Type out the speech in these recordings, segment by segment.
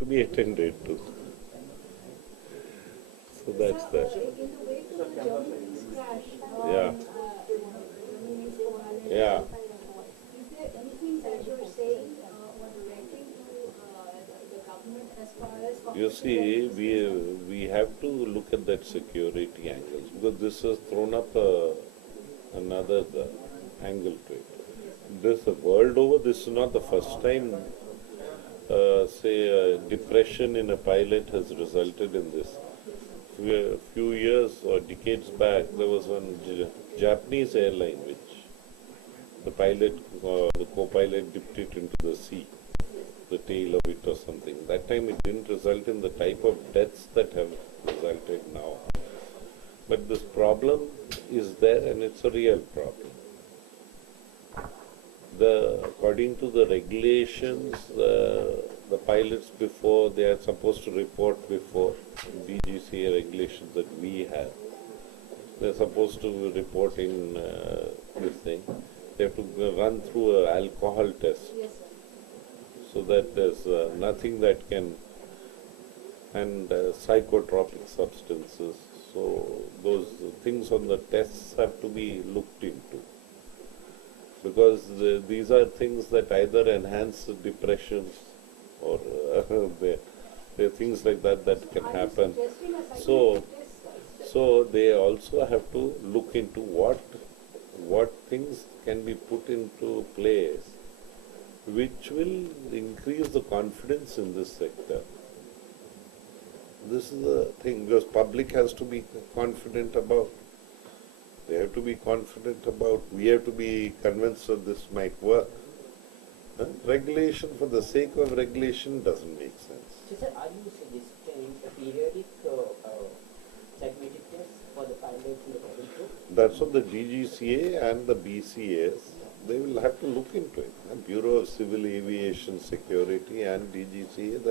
to be attended to. So that's that. In the wake of the German crash, Yeah. Germany's Poland, Yeah. is there anything that you're saying or directing to the government as far as You see, we have to look at that security angles because this has thrown up another angle to it. This world over, this is not the first time, say, depression in a pilot has resulted in this. A few years or decades back, there was one Japanese airline which the pilot, the co-pilot dipped it into the sea, the tail of it or something. That time it didn't result in the type of deaths that have resulted now. But this problem is there and it's a real problem. According to the regulations, the pilots before, they are supposed to report before DGCA regulations that we have. They're supposed to report in this thing. They have to run through an alcohol test. Yes, sir. So that there's nothing that can, and psychotropic substances. So those things on the tests have to be looked into. Because these are things that either enhance depressions or there are things like that that can happen. So they also have to look into what things can be put into place which will increase the confidence in this sector. This is the thing, because public has to be confident about. They have to be confident about, we have to be convinced that this might work. Regulation for the sake of regulation doesn't make sense. So, sir, are you suggesting a periodic psychometric test for the pilots in the cabin crew? That's what the DGCA and the BCAs, they will have to look into it. The Bureau of Civil Aviation Security and DGCA,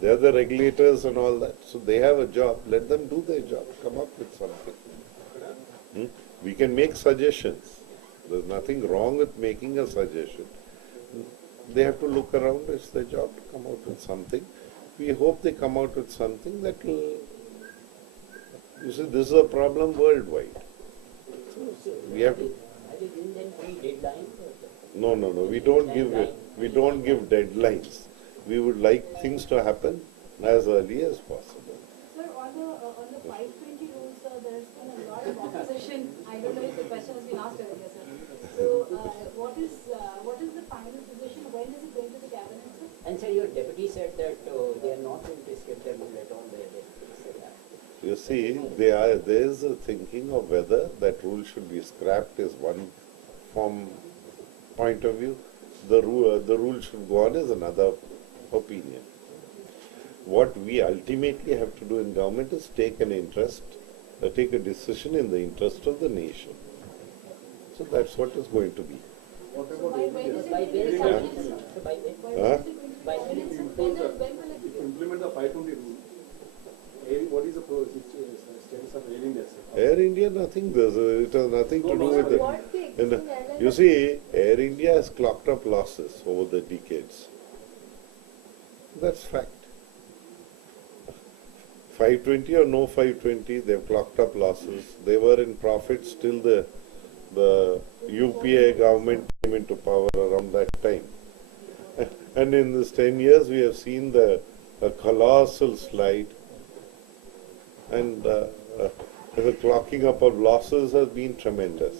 they're the regulators and all that. So they have a job, let them do their job, come up with something. We can make suggestions. There's nothing wrong with making a suggestion. They have to look around. It's their job to come out with something. We hope they come out with something that will... You see, this is a problem worldwide. We have to... Are they giving them deadlines? No. We don't give deadlines. We would like things to happen as early as possible. Sir, on the 520 rules, there's been a lot of opposition. I don't know if the question has been asked earlier, sir. So, what is the final position? When is it going to the cabinet, sir? And sir, your deputy said that they are not going to skip the rule at all. You see, there is a thinking of whether that rule should be scrapped is one from point of view. The rule should go on is another opinion. What we ultimately have to do in government is take a decision in the interest of the nation. So that's what is going to be. So by when is it By going to be the when? cabinet? By when? Huh? By when? When will it be? Implement the 520 rule. What is the status of Air India, sir? Air India, nothing. It has nothing to do with it. What the And, existing airline you see, Air India has clocked up losses over the decades. That's fact. 520 or no 520, they've clocked up losses. They were in profits till the UPA government came into power around that time. And in this 10 years, we have seen a colossal slide. And the clocking up of losses has been tremendous.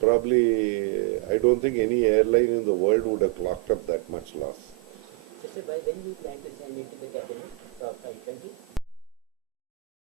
Probably, I don't think any airline in the world would have clocked up that much loss. So, sir, by when you plan to send it to the cabinet, 520?